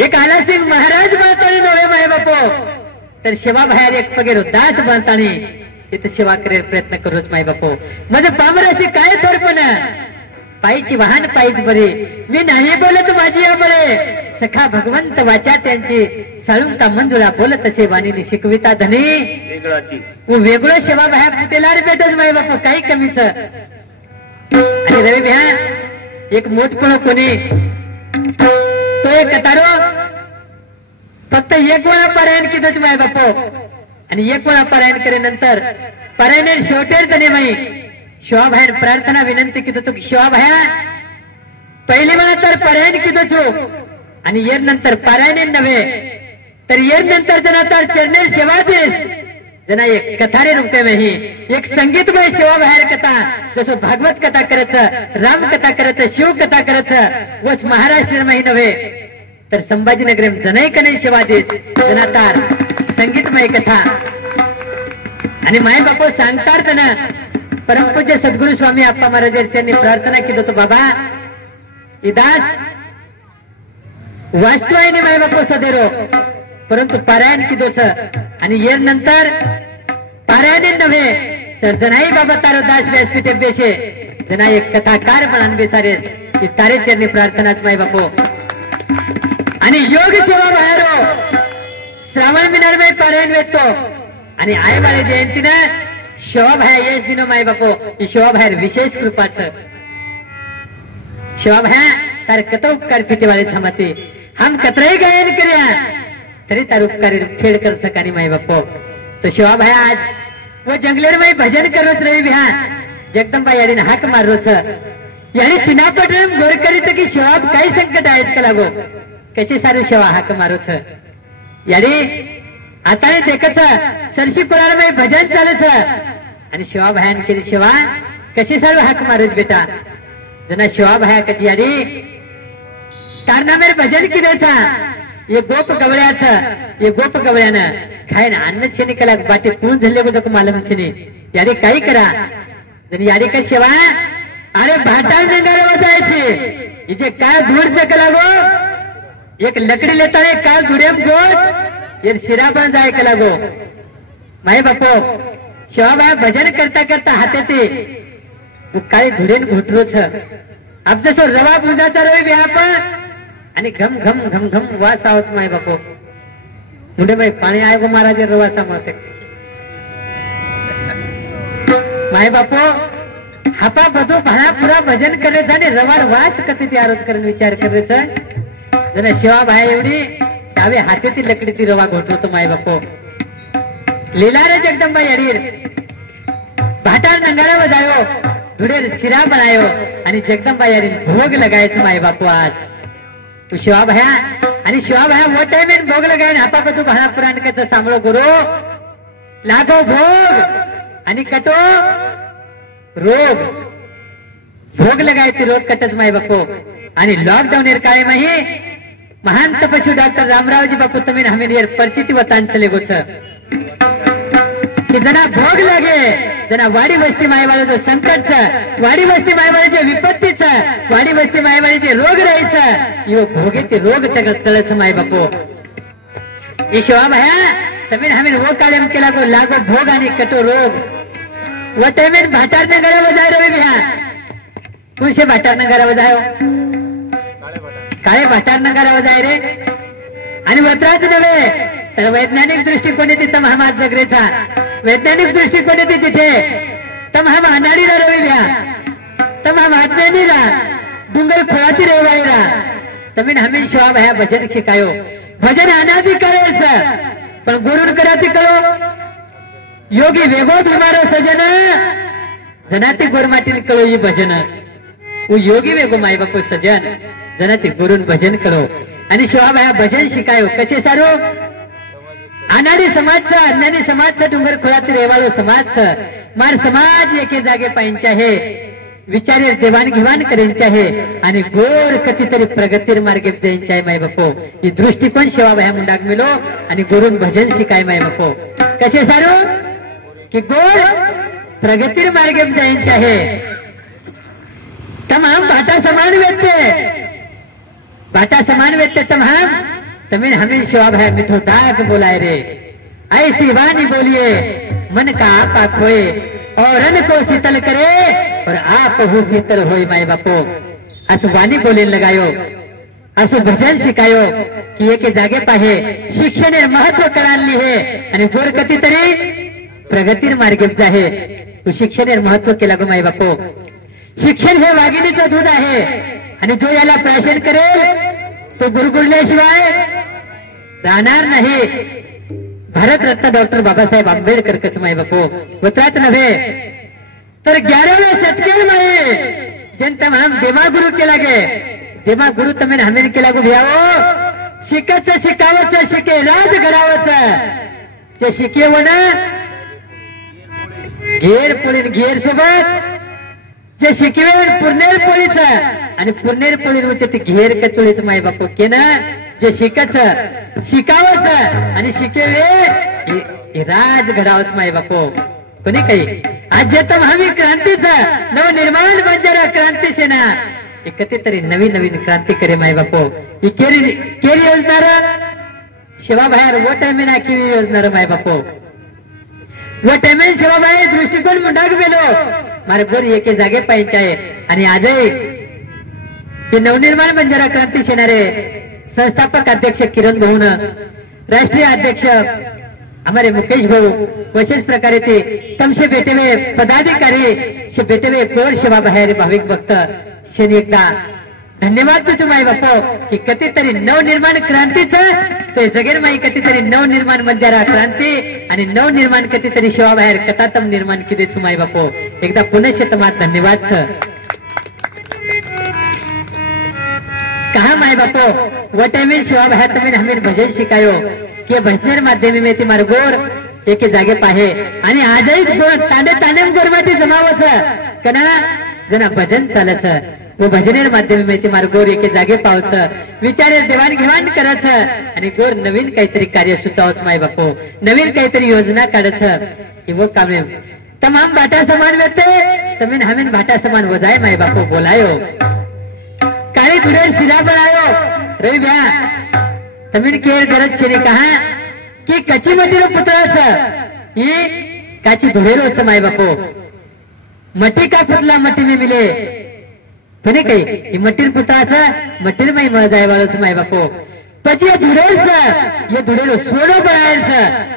एक आला सिंग महाराज बनतानी नव्हे माय बापो तर शिवा बाहेर एक पगेरो दास बनतानी तिथे सेवा करेल प्रयत्न करूच माय बापो माझं पामराशी काय थोरपण पायची वाहन पायच बरी मी नाही बोलत माझी बळे सखा भगवंत वाचा त्यांची साळुंका मंजुळा बोलत असे वाणीने शिकविता धनी वेगळं सेवा बाहेर फुटेलार भेटच माय बापो काही कमीच आणि रवी भ्या एक मोठपण कोणी तो एक कतारो फक्त एक वेळा पारायण कितीच माय बापो आणि एक वेळा पारायण करे नंतर पारायण शेवटेर तने माई शिवा बाहेर प्रार्थना विनंती कितो तू शिवा बाया पहिली वेळा तर पारायण कितो छो आणि येर नंतर पारायण नव्हे तर येर नंतर जना तर चरणेर सेवा देस जना एक कथारे रूपे में ही एक संगीतमय शिवा बाहेर कथा जसो भागवत कथा करायचं राम कथा करायचं शिव कथा करायचं वच महाराष्ट्र में नव्हे तर संभाजीनगर जनाई कने सेवा देस जनातार संगीतमय कथा आणि माय बापो सांगतार ना परमपूज्य सद्गुरु स्वामी अप्पा महाराज यांनी प्रार्थना केली होतो बाबा इदास वास्तू आहे माय बापो सदेरो परंतु पारायण किदोच आणि येर नंतर पारायण नव्हे तर जनाई बाबा तारो दास व्यासपीठे बेशे जना एक कथाकार पण बेसारेस तारे चरणी प्रार्थनाच माय बापो आणि योग सेवा बाहेरो श्रावण महिन्यात में पारायण वेतो आणि आय बाळे जयंतीनं शिवा बाहेर येस दिनो माय बापो ही शिवा बाहेर विशेष कृपाच शिवा बाहेर तार कत उपकार फिटे वाले समाते हम कतराई गायन कर्या तरी तार उपकारी खेळ कर सकानी माय बापो तो शिवा बाहेर आज वो जंगलेर में भजन करत रवी बिहा जगदंबा याडीने हाक मारोच याडी चिनापटम गोर करीत की शिवा काय संकट आहेस का लागो कशी सारू शिवा हाक मारोच याडी आता देखच सरशी कोलार में भजन चालूच आणि शिवा भयान केली शिवा कशी सारू हाक मारूच बेटा जना शिवा भया कची याडी तारनामेर भजन किदेचा ये गोप गवळ्यानं खाय ना अन्न छेनी कला बाटे पून झल्ले गो जको मालम छेनी याडी काही करा जण याडी का शिवा अरे भाटाळ नंगार वाजायची इजे काय धूळ कला गो एक लकडी लेता है काल धुरेम गोट ये सिरा बन जाए कला गो माय बापो शिवा बाया भजन करता करता हाते ते वो काळे धुरेन घोटरोच अब जसो रवा बुंजाचा रोय व्याप आणि घम घम घम घम वास आवच माय बापो मुंडे माय पाणी आय गो महाराज रवा सामते माय बापो हापा बदो भाणा पुरा भजन करायचं आणि रवाड वास कधी ते आरोज करून विचार करायचा जना शिवा बाया एवढी डावे हातेती लकडी ती रवा घोटवतो माय बापो लीला रे जगदंबा याडीर भाटार नंगारा बजायो धुडेर शिरा बनायो आणि जगदंबा याडीर भोग लगायचं माय बापो आज तू शिवा बाया आणि शिवा बाया वो टाइम में भोग लगायन हापा बदू भाणा पुराण कचा सांभळो गुरु लागो भोग आणि कटो रोग भोग लगायचे रोग कटच माय बापो आणि लॉकडाऊन एर काय माही महान तपस्वी डॉक्टर रामरावजी बापू तमीन हमें परिचिति वतान चले गोच की जना भोग लागे जना वाडी वस्ती मायवाळीचं संकटचं वाडी वस्ती मायवाळीचे विपत्तीचं वाडी वस्ती मायवाळीचे रोग राहायचं यो भोगे ते रोग तळच माय बापू ई शिवा भया तमीन हमें वो कालेम केला गो लागो भोग आणि कटो रोग व तमीन भाटार न गराव जाय रे भ्या तुझे भाटार न गराव जायो काळे भाटार न गराव जाय रे आणि वत्राच नव्हे तर वैज्ञानिक दृष्टिकोन येते तम हा जगरेचा वैज्ञानिक दृष्टिकोन येते तिथे तम हा अनाडीला रवी भ्या तम हा महात्म्यानीला डुंगर खोळाती रेवाईला तमीन हमें शिवा भया भजन शिकायो भजन अनादि करायचं पण गुरुन कराती करो योगी वेगो तुम्हारो सजन जनाती गोरमाटीन करो ये भजन वो योगी वेगो माई बापू सजन जनाती गुरुन भजन करो आणि शिवा भया भजन शिकायो कसे सारो अनाडी समाजचा अज्ञानी समाजचा डुंगर खोळात रेवाळो समाजचं मार समाज एके जागे पाहिजे आहे विचारे देवाणघेवाण करायचे आहे आणि गोर कधीतरी प्रगतीर मार्गे जायचे आहे माय बापो ही दृष्टिकोन शिवा भया मुंडाक मिलो आणि गुरुन भजन शिकाय माय बापो कसे सारो की गोर प्रगतीर मार्गे जायचे आहे तमाम भाटा समान व्यक्ति तमाम तमिन हमें शिवा भया मिथो दाग बोलाए रे ऐसी वाणी बोलिए मन का आपा खोए और रन को शीतल करे और आप हो शीतल होय माय बापो असं वाणी बोले लगायो असं भजन शिकायो की एके जागे पाहे शिक्षण महत्व कळाली है आणि गोर कती तरी प्रगतीर मार्गे जाहे तो शिक्षण महत्व केला गो माय बापो शिक्षण हे वाघिणीचं दूध आहे आणि जो याला प्राशन करेल तो गुरुकुलल्याशिवाय राहणार नाही भारतरत्न डॉक्टर बाबासाहेब आंबेडकर कच माय बापो वत्राच नव्हे तर 11व्या शतकेमध्ये जनता हम देमा गुरु केला गे देमा गुरु तमेन हमेन केला गो भ्याओ शिकायचं शिकावचं शिके राज घडावचं ते शिकेव ना घेर पुढील घेर सोबत जे शिकवेन पुर्नेर पोळीच आणि पुर्नेर पोळीवरचे ते घेर कचोळीच माय बापू के ना जे शिकायचं शिकावचं आणि शिकेवे राज घडावच माय बापू कोणी काही आज्यतम हवी क्रांतीचं नवनिर्माण बंजारा क्रांती सेना कधीतरी नवीन नवीन क्रांती करे माय बापू ही केरी योजनार शिवा बाहेर वो टाइमेना केवी योजनार माय बापू वो टाइमेन शिवा बाहेर दृष्टिकोन मुंडाक गेलो मारे बोर एके जागे पाहिजे आहे आणि आजही ते नवनिर्माण बंजारा क्रांती सेनारे संस्थापक अध्यक्ष किरण भाऊन राष्ट्रीय अध्यक्ष हमारे मुकेश भाऊ विशेष प्रकारे ते तमसे बेटे हुए पदाधिकारी से बेटे हुए गोर शिवा बाहेर भाविक भक्त शेनी एकदा धन्यवाद तुझ माई बापो की कधीतरी नवनिर्माण क्रांतीचं ते जगेर माई कधीतरी नवनिर्माण बंजारा क्रांती आणि नवनिर्माण कधीतरी शिवा बाहेर कथातम निर्माण किती माई बापो एकदा पुनश्यतमात धन्यवाद कहा माय बापो वो टाइम शिवा बाहेर तुम्ही हमें भजन शिकायो की भजनेर माध्यमी में ती मार्गोर एके जागे पाहे आणि आजही ताने ताने गोरमाटी जमावच कना जना भजन चालच वो भजनेर माध्यमी में ती मार्गोर एके जागे पावच विचारे देवाणघेवाण करायच आणि गोर नवीन काहीतरी कार्य सुचावच माय बापो नवीन काहीतरी योजना काढच वो कामे तमाम भाटा समान व्यक्ते तमीन हमें भाटा समान वजाय माय बापो बोलायो काळी धुरेर शिरा बनायो रवि भ्या तमीन केर गरज छे ने कहा कि कच्ची मटीरो पुतळाच ही काची धुरेरोच माय बापो मटी का पुतला मटी में मिले कोणी काही ही मटीर पुतळाच मटीर माई मजाय वाळोच माय बापो પછી ધુરેર ये धुरेरो सोनो बनायर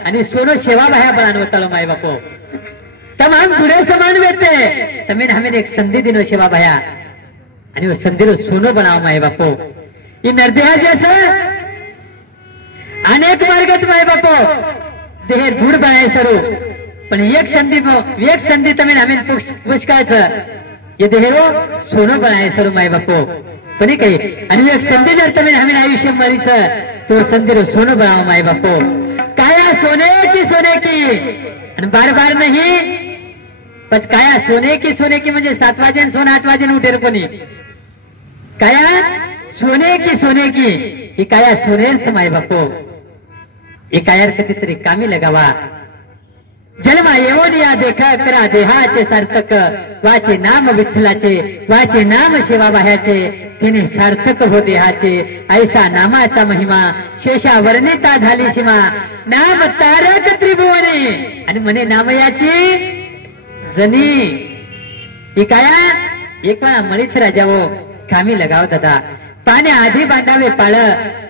आणि सोनो सेवा बाह्या बनावतालो माय बापो तमाम धुरे समान वेते तमीन हमें एक संधि दिनो सेवा बाह्या आणि वो संधीरो सोनो बनाव माय बापो ही नरदेहा जैसा अनेक मार्गच माय बापो देह धूर बनाय सरू पण एक संधी तमीन हमें पुष्काच ये देहो सोनो बनाय सरू माय बापो कोणी काही आणि एक संधी जर तमीन हमें आयुष्य मरीच तो संधीरो सोनो बनाव माय बापो काया सोने की आणि बार बार नहीं पच काया सोने की म्हणजे 7 वाजेन सोन 8 वाजेन उठेर कोणी काया सोने की ही काया सोनेरच माय बापो हे कायार कधीतरी कामी लगावा जन्मा येऊन या देखा करा देहाचे सार्थक वाचे नाम विठ्ठलाचे वाचे नाम शिवाबाह्याचे तिने सार्थक हो देहाचे ऐसा नामाचा महिमा शेषा वर्णिता झाली सीमा नाम तारक त्रिभुवने आणि म्हणे नामयाची जनी ही काया एक वेळा मळीच राजा हो कामी लगाव दादा पाने आधी बांधावे पाळ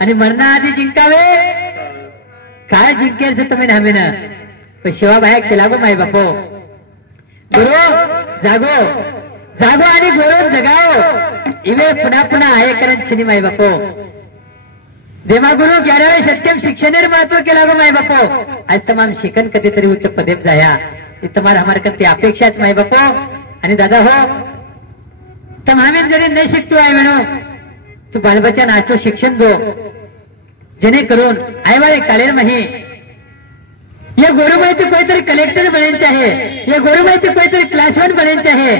आणि मरणाआधी जिंकावे काय जिंकेल तुम्ही नामेन पण शिवाबाया केला गो माय बापो गुरु जागो जागो आणि गोरो जगाओ इवे पुन्हा पुन्हा आहे करण छिनी माय बापो देवा गुरु 11वे सत्यम शिक्षणेर महत्व केला गो माय बापो आज तमाम शिकन कधीतरी उच्च पदेप जाया तुम्हार हमार करते अपेक्षाच माय बापो आणि दादा हो तम हमें जरी नाही शिकतो आहे म्हणू तू बालबच्चा नाचो शिक्षण दो जेणेकरून आईवाळे कालेर मही ये गोरु माहिती कोईतरी कलेक्टर बनायचे आहे ये गोरु माहिती कोईतरी क्लास 1 बनायचे आहे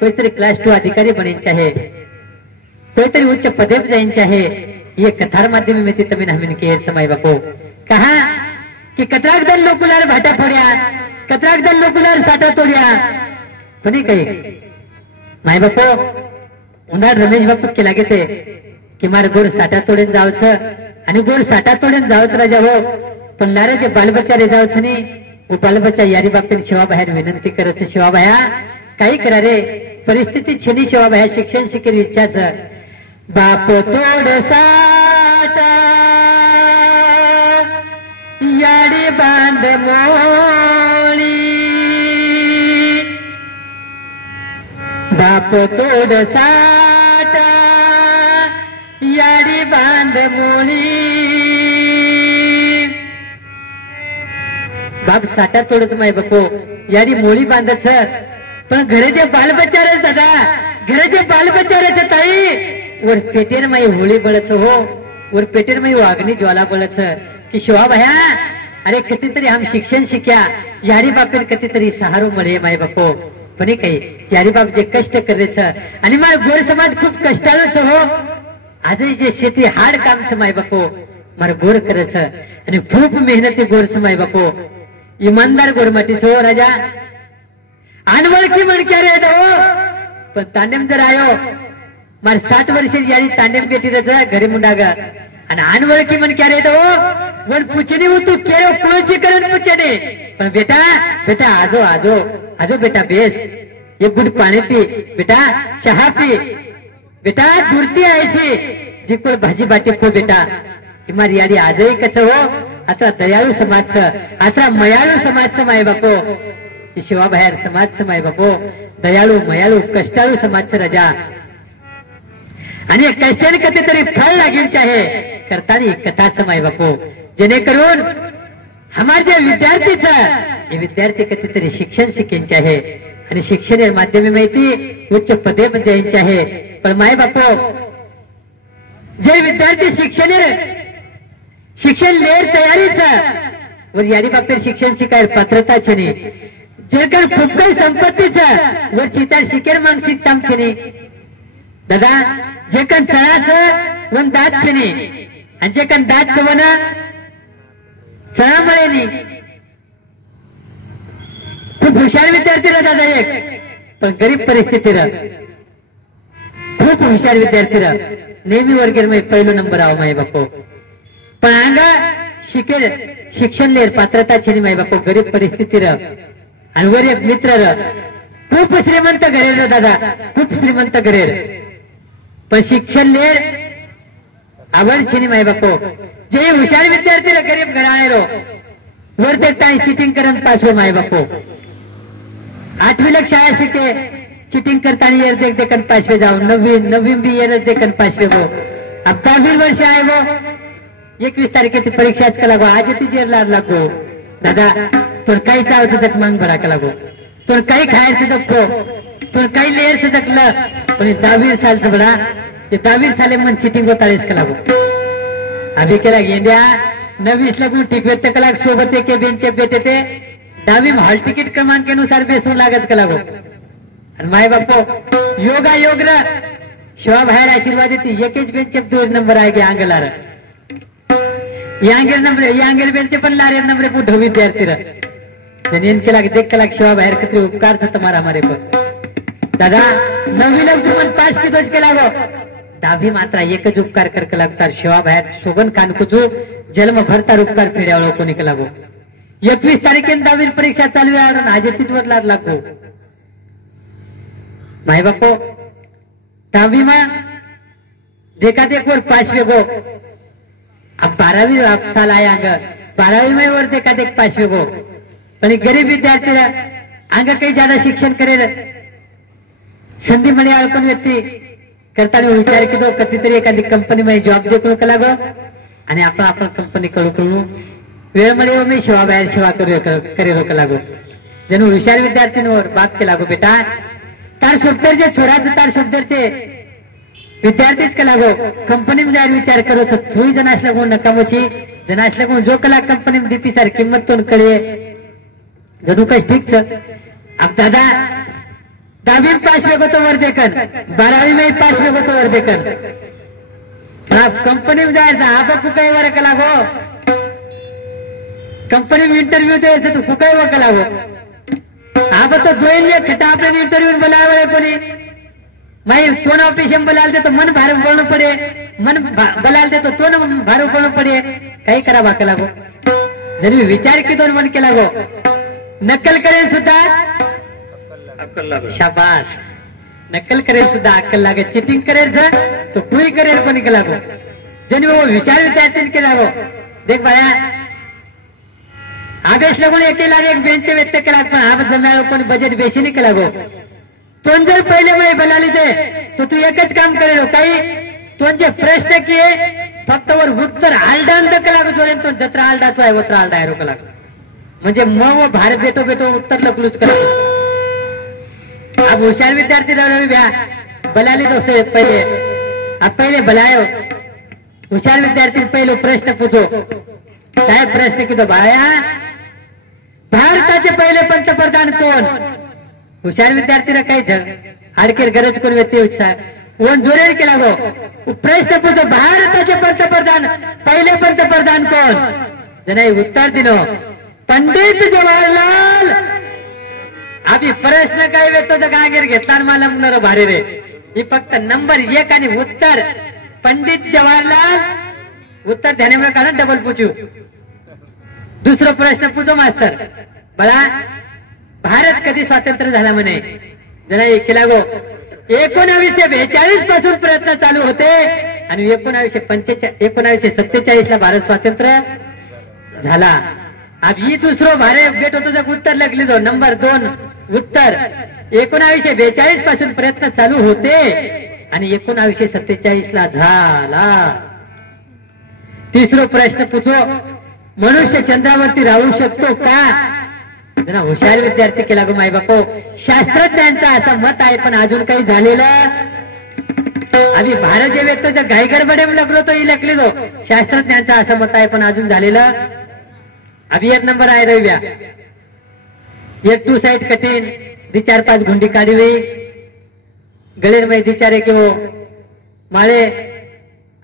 कोईतरी क्लास 2 अधिकारी बनायचे आहे कोईतरी उच्च पदेप जायचे आहे ये कथार माध्यम में तमी हमें के समय बापो कहा कि कतराक दल लोकुलार भाटा फोड्या कतराक दल लोकुलार साठा तोड्या कोणी काही माय बापो उन्हाळ रमेश बापू केला घेते कि मार गोड साठा तोडेन जावच आणि गोड साठा तोडेन जावच राजा हो पण लाराचे बालबच्चा रे जावच नाही वो बालबच्चा यारी बापेन शिवाबाहेर विनंती करत शिवाबाया काही करा रे परिस्थिती छेनी शिवाबाया शिक्षण शिकेल इच्छाच बाप तोड साठा याडी बांध मोळी बाप तोड साठा याडी बांध मोळी बाप साठा तोडच माय बापो याडी मोळी बांधच पण घराचे बालबच्चारच दादा घराचे बालबच्चारच ताई वर पेटेर माई होळी बळच हो वर पेटेर माई अग्नि ज्वाला बळच कि शिवाबाया अरे कितीतरी हम शिक्षण शिक्या यारी बापेन कितीतरी सहारो मळे माय बापो पण काही यारी बाप जे कष्ट करेच आणि माय गोर समाज खूप कष्टाळूच हो आजही जे शेती हाड कामच माय बापो मार गोर करच आणि खूप मेहनती गोरच माय बापो इमानदार गोरमाटीच हो राजा अनवळखी म्हणक्या रे हो पण तांडेम जर आयो मार 7 वर्ष यारी तांडेम बेटी रच घरी मुंडाग आणि अनवळखी म्हणक्या रे हो वन पुचनी हो तू केरो कोणची करण पुचने पण बेटा बेटा आजो आजो आजो बेटा बेस एक गुड पाणी पी बेटा चहा पी बेटा दुरती आयची दिकोळ भाजी बाटी खो बेटा इमार यारी आजही कच हो आता दयाळू समाजच आता मयाळू समाजच माय बापो शिवाबाहेर समाजच माय बापो दयाळू मयाळू कष्टाळू समाजच राजा आणि कष्टाने कधीतरी फळ लागेल आहे करताना कथाच माय बापो जेणेकरून हमार जे विद्यार्थीच हे विद्यार्थी कधीतरी शिक्षण शिकेंचे आहे आणि शिक्षण माध्यमे माहिती उच्च पदे जायचे आहे पण माय बापो जे विद्यार्थी शिक्षण लेर तयारीच वर यारी बापेर शिक्षण शिकाय पात्रता छेनी जेकर खूप काही संपत्तीच वर चितार शिकेर मांग शिकताम छेनी दादा जे कन चळाच वन दात छेनी आणि जे कन दात चवण चळा मळेनी खूप हुशार विद्यार्थी रा दादा एक पण गरीब परिस्थिती रा खूप हुशार विद्यार्थी रा नेहमी वर्गेर मध्ये पहिलो नंबर आव माय बापो पण अंगा शिकेल शिक्षण लेर पात्रता छेनी माय बापो गरीब परिस्थिती रा आणि वर एक मित्र रा खूप श्रीमंत घरेर दादा खूप श्रीमंत घरेर पण शिक्षण लेर आवड छेनी माय बापो जे हुशार विद्यार्थी रा गरीब घराणे रो वर ते टाई चिटिंग करन पास हो माय बापो 8वी लक शाळा शिके चिटिंग करताना येर देख देखन पाचवे जाओ नवीन भी येर देखन पाचवे गो अब 10 वर्ष आए वो 21 तारखेची परीक्षाच का लागो आज ती जेरला लागो दादा तुर काही चावचं जग मांग भरा का लागो तुर काही खायचं जगतो तुर काही लेयरचं जगलं पण 10 सालचं बडा ते 10 साले मन चिटिंग होताळीस का लागो अभी केला गेंड्या 20 लागून ठीक व्यक्त कलाक सोबत एक बेंच बेटे ते 10वी हॉल तिकीट क्रमांकानुसार बेसून लागच का लागो आणि माय बापो योगा योग र शिवा बाहेर आशीर्वाद येते एकच बेंच 2 नंबर आहे गे आंगलार यांगेर नंबर यांगेर बेंच पण लारेर नंबर पुढे विद्यार्थी र जनीन केला देख केला शिवा बाहेर कत्री उपकार था तुम्हारा हमारे पर दादा 9वी लोग तुमन पास की दोज केला गो 10वी मात्र एकच उपकार कर लागतार शिवा बाहेर शोभन कानकुचू जन्म भरतार उपकार फेड्यावळो कोणी केला गो 21 तारीखेन 10वी परीक्षा चालू आहे आणि आज तीच वरला लागो माय बापो 10वी मा देखा देख वर 5वे गो अब 12वी साल आया अंग 12वी में वर देखा देख 5वे गो पण गरीब विद्यार्थी अंग काही ज्यादा शिक्षण करेल संधी म्हणे अडकून व्यक्ती करताना विचार केलो कधीतरी एखादी कंपनी मध्ये जॉब देखून कला गो आणि आपण कंपनी करू वेळ मध्ये मी शिवा बाहेर शिवा करेलो कला गो जणू हुशार विद्यार्थींवर बात केला गो बेटा तार सोबतरचे छोराचं तार सोबतरचे विद्यार्थीच कला गो कंपनी में जायला विचार करो थोडी जण असल्या गो नकामोची जण असल्या गो जो कला कंपनी में दीपी सार किंमत तो कळे जणू काही ठीक अब दादा 10वी पास में तो वर देखन 12वी में पास में तो वर देखन आप कंपनी में जायचं आप कुकाई वर कला गो कंपनी में इंटरव्यू द्यायचं तू कुकाई वर कला गो आप तो दोन खटा आपने इंटरव्यू बोलावे कोणी मैं तोन ऑफिस में बोलाल दे तो मन भार बोलणं पडे मन बोलाल दे तो तोन भार बोलणं पडे काही करा बाकला गो जरी विचार की दोन मन केला गो नक्कल करे सुद्धा शाबास नक्कल करे सुद्धा अक्कल लागे चिटिंग करेल तो कोई करेल कोणी केला गो जनी वो विचार विद्यार्थी केला गो देख बाया आगस्ट लगून एकेला एक बेंच व्यक्त केला पण हा जम्याळ कोणी बजेट बेशी नाही केला गो तोन जर पहिले मैं बोलाली दे तो तू एकच काम करेल काही तोंचे प्रश्न किए फक्त वर उत्तर आलडान कला गो जोरे तो जत्रा आलडाचो आहे वत्रा आलडा आहे रोकला म्हणजे मग भार बेटो बेटो उत्तर लकलूच करा अब होशियार विद्यार्थी बलाली तो से पहले अब पहले बुलायो होशियार विद्यार्थी पहले प्रश्न पूछो साहेब प्रश्न की तो भाया भारताचे पहिले पंतप्रधान कोण हुशार विद्यार्थी काही हाडकेर गरज कोण व्यक्ती ओन जोरेर केला गो प्रश्न पूछो भारताचे पंतप्रधान पहिले पंतप्रधान कोण जनाई उत्तर दिनो पंडित जवाहरलाल अभी प्रश्न काही वेतो गागेर घेतला मला म्हणणार भारी रे ही फक्त नंबर 1 आणि उत्तर पंडित जवाहरलाल उत्तर ध्याने में काढा डबल पूछू दुसरा प्रश्न पूछो मास्तर बळा भारत कधी स्वातंत्र्य झाला म्हणे जरा केला गो 1942 पासून प्रयत्न चालू होते आणि 1947 ला भारत स्वातंत्र्य झाला अब ही दुसरो भारत बेटो तुझं उत्तर लगली दो नंबर 2 उत्तर 1942 पासून प्रयत्न चालू होते आणि 1947 ला झाला तिसरो प्रश्न पूछो मनुष्य चंद्रावरती राहू शकतो का जना हुशार विद्यार्थी केला गो माय बापो शास्त्रज्ञांचं असं मत आहे पण अजून काही झालेलं आधी भारत जे व्यक्त घाई गडबडे लगलो तो इलकली दो शास्त्रज्ञांचं असं मत आहे पण अजून झालेलं अभी 1 नंबर आहे रव्या एक 2 साइड कठीण दी 4-5 गुंडी काढवी गळेर मै दी 4 एक माळे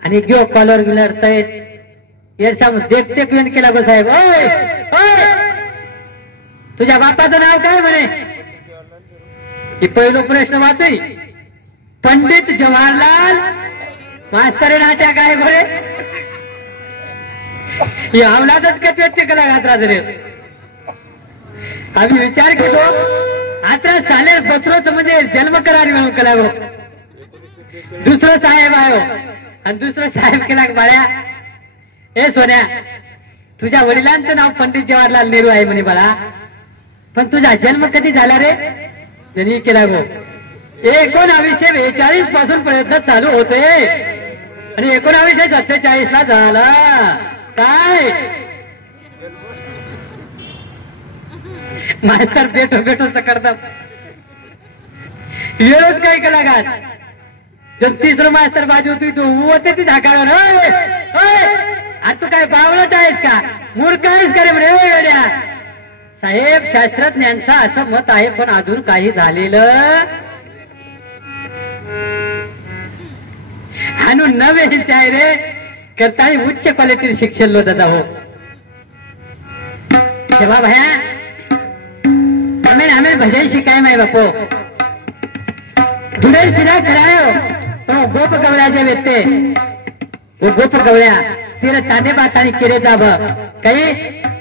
आणि गयो कॉलर गिलर तैत यार साम देखते क्यों केला गो साहेब ओय ओय तुझ्या बापाचं नाव काय म्हणे ही पहिलो प्रश्न वाचई पंडित जवाहरलाल मास्तर नाट्या काय बरे ही अवलादच कच व्यक्त केला घातरा जरे आम्ही विचार केलो आता सालेर बसरोच म्हणजे जन्म करारी म्हणून केला गो दुसरं साहेब आयो आणि दुसरं साहेब केला बाळ्या ए सोन्या तुझ्या वडिलांचं नाव पंडित जवाहरलाल नेहरू आहे म्हणे बाळा पण तुझा जन्म कधी झाला रे जनी केला गो 1942 पासून प्रयत्न चालू होते आणि 1947 ला झाला काय मास्तर बेटो बेटो करतात वेळच काही केला गात जर तिसरं मास्तर बाजू होती तू होते ती झाकावर आता तू काय बावळत आहेस का मूर्ख आहेस का रे म्हणे साहेब शास्त्रज्ञांचं असं मत आहे पण अजून काही झालेलं हानू नवे आहे रे करता उच्च क्वालिटी शिक्षण लो दादा हो सेवा भाया आवे भजन शिकाय माय बापो धुडे सिरा करायो तो गोप गवळ्याचे वेते वो गोप गवळ्या तिला ताने बाताने केले जाब काही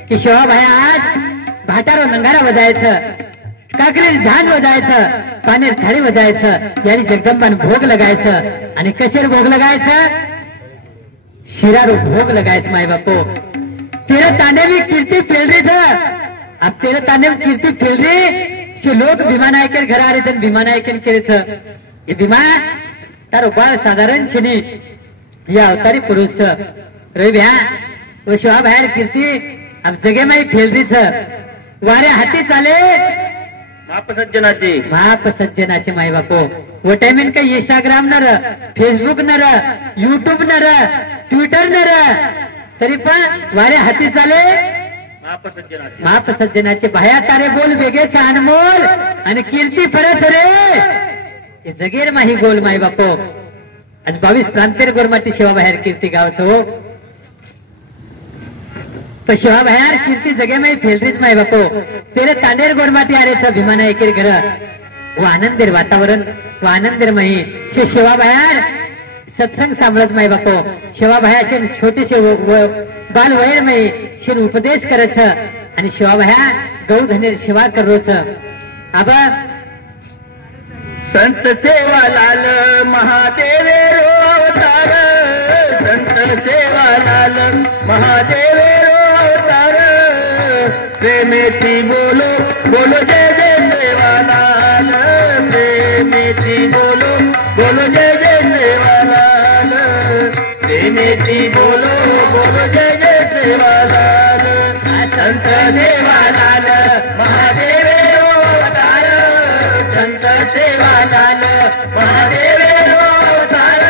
की शिवा भाया आज भाटारो नंगारा वजायचं काकरी झांज वजायचं पानेर थाळी वजायचं यानी जगदंबान भोग लगायचं आणि कशेर भोग लगायचं शिरारो भोग लगायचं माय बापो तेरा ताने भी कीर्ती फेलरी था अब तेरा ताने कीर्ती फेलरी से लोक विमान ऐकन घर आले तर विमान ऐकन केलेच हे विमान तारो बाळ साधारण छेनी या अवतारी पुरुष रे भ्या व शिवा बाहेर कीर्ती अब जगे माई फेलरीच वारे हाती चाले महाप सज्जनाचे माय बापो वो टाइम काही इंस्टाग्राम नर फेसबुक नर युट्यूब नर ट्विटर नर तरी पण वारे हाती चाले महाप सज्जनाचे बाया तारे बोल वेगेच अनमोल आणि कीर्ती परत रे हे जगेर माही गोल माय बापो आज 22 प्रांतेर गोरमाटी शिवा बाहेर कीर्ती गावचं हो तो शिवा बाहेर कीर्ती जगे माही फेलरीच माय बापो तेरे तांडेर गोरमाटी आरेच विमान एकेर घर वो आनंदेर वातावरण वो आनंदेर माही शे शिवा बाहेर सत्संग सांभळच माय बापो शिवा बाहेर शे छोटेसे बाल वैर माही शे उपदेश करच आणि शिवा बाहेर गौ धनेर शिवा करोच आबा संत सेवालाल महादेवे रोतार संत सेवालाल महादेवे रोतार प्रेमेती बोलो बोलो जय जय सेवालाल प्रेमेती बोलो बोलो जय जय सेवालाल प्रेमेती बोलो बोलो जय जय सेवालाल संत सेवालाल महादेवे रोतार संत सेवालाल महादेवे रोतार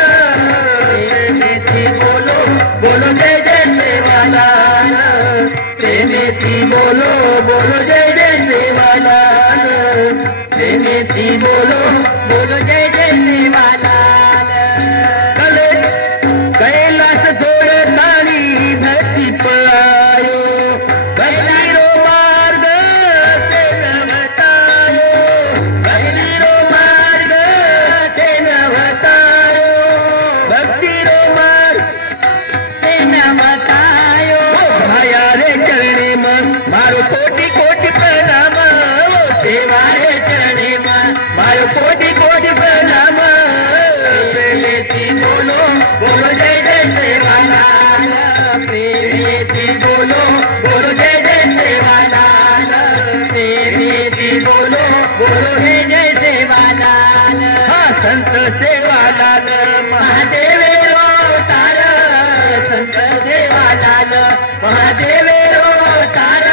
प्रेमेती बोलो बोलो जय जय सेवालाल प्रेमेती बोलो बोलो जय जय सेवालाल प्रेमेती बोलो बोलो जय जय सेवालाल कैलास जोड ताणी धरती पळायो भक्तिरो मार्ग ते नवतायो भक्तिरो मार्ग ते नवतायो भक्तिरो मार्ग ते नवतायो भाया रे चरणे मन मारो कोटी कोटी प्रणाम सेवा रे चरणे मन मारो कोटी कोटी प्रणाम प्रेमेती बोलो बोलो जय जय सेवालाल प्रेमेती बोलो बोलो जय जय सेवालाल प्रेमेती बोलो बोलो जय जय सेवालाल हा संत सेवालाल महादेवे रोतार संत सेवालाल महादेवे रोतार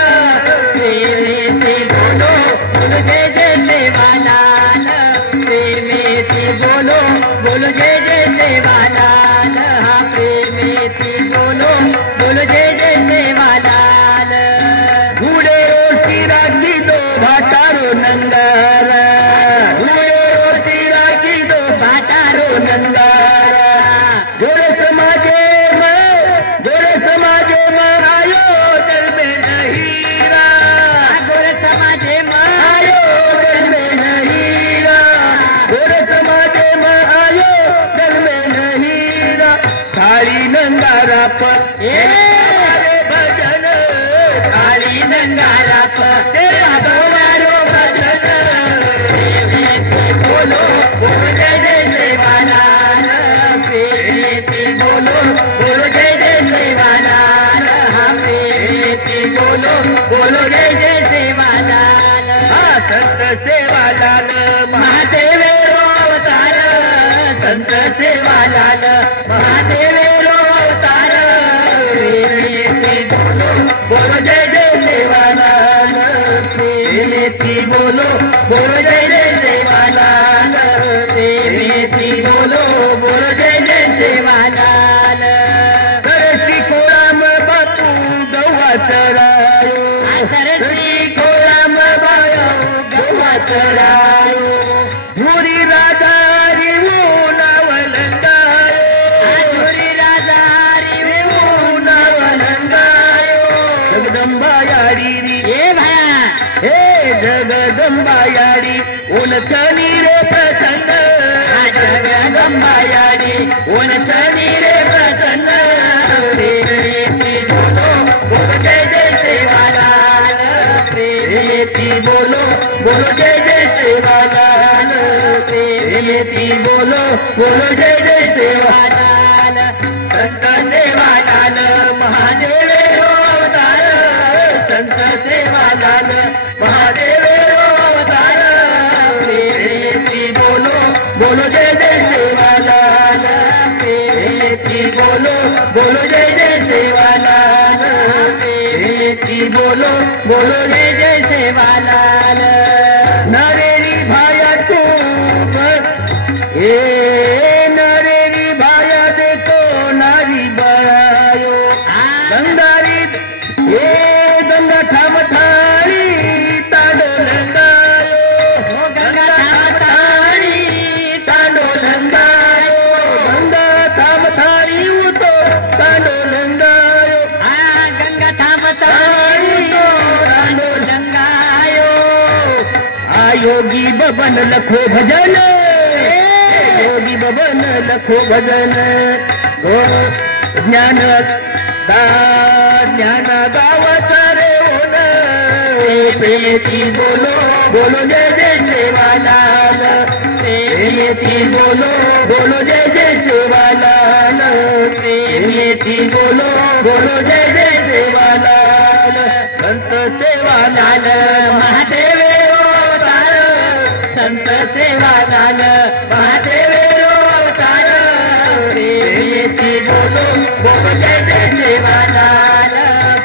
प्रेमेती बोलो बोलो जय जय सेवालाल प्रेमेती बोलो बोलो जय जय सेवालाल हा प्रेमेती बोलो बोलो जय जय सेवालाल घुडे रोटी राखी दो भाटारो नंगारा घुडे रोटी राखी दो भाटारो नंगारा गोरे समाजे में आयो दल में नहीरा गोरे समाजे में आयो दल में नहीरा गोरे समाजे में आयो दल में नहीरा थाली नंगारा पर भजन थाली नंगारा पर तेरा दोबारो भजन बोलो बोलो जय जय सेवालाल प्रेमेती बोलो बोलो जय जय सेवालाल हा प्रेमेती बोलो बोलो जय जय सेवालाल हा संत सेवालाल महादेवे रोतार संत सेवालाल महादेवे रोतार प्रेमेती बोलो बोलो जय जय सेवालाल प्रेमेती बोलो बोलो जय जय सेवालाल प्रेमेती बोलो बोलो जय जय सेवालाल सरसी कोळाम बापू गव्हा चरायो सरसी कोळाम बायो गव्हा चरायो धुरी राजा रिवू नावलंगायो धुरी राजा रिवू नावलंगायो जगदंबा यारी री ए भाया हे जगदंबायाडी उनचनी रे प्रसन्न जगदंबायाडी उनचनी रे प्रसन्न प्रेयती बोलो बोलो जय जय सेवालाल प्रेयती बोलो बोलो जय जय सेवालाल प्रेयती बोलो बोलो जय जय सेवालाल संत सेवालाल महादेव अवतार संत सेवालाल महादेव अवतार प्रेयती बोलो बोलो जय जय सेवालाल प्रेयती बोलो बोलो जय जय सेवालाल प्रेयती बोलो बोलो जय जय सेवालाल नरेरी भाया तू नरेरी भाया देखो नारी बळायो गंगारी गंगा ठाम थाळी तांडो लंगायो गंगा ठाम थाळी तांडो लंगायो गंगा ठाम थाळी उतो तांडो लंगायो गंगा ठाम थाळी तांडो लंगायो आयोगी बबन लखो भजन योगी बबन लखो भजन ज्ञान ज्ञान गावाचा रे ओन प्रेयती बोलो बोलो जय जय सेवालाल प्रेयती बोलो बोलो जय जय सेवालाल प्रेयती बोलो बोलो जय जय सेवालाल संत सेवालाल महादेव अवतार संत सेवालाल महादेव अवतार प्रेयती बोलो बोलो जय जय सेवालाल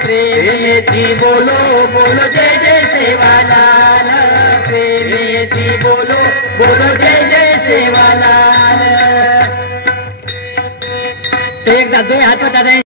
प्रेयती बोलो बोलो जय जय सेवालाल प्रेयती बोलो बोलो जय जय सेवालाल. एकदा 2 हात होतात.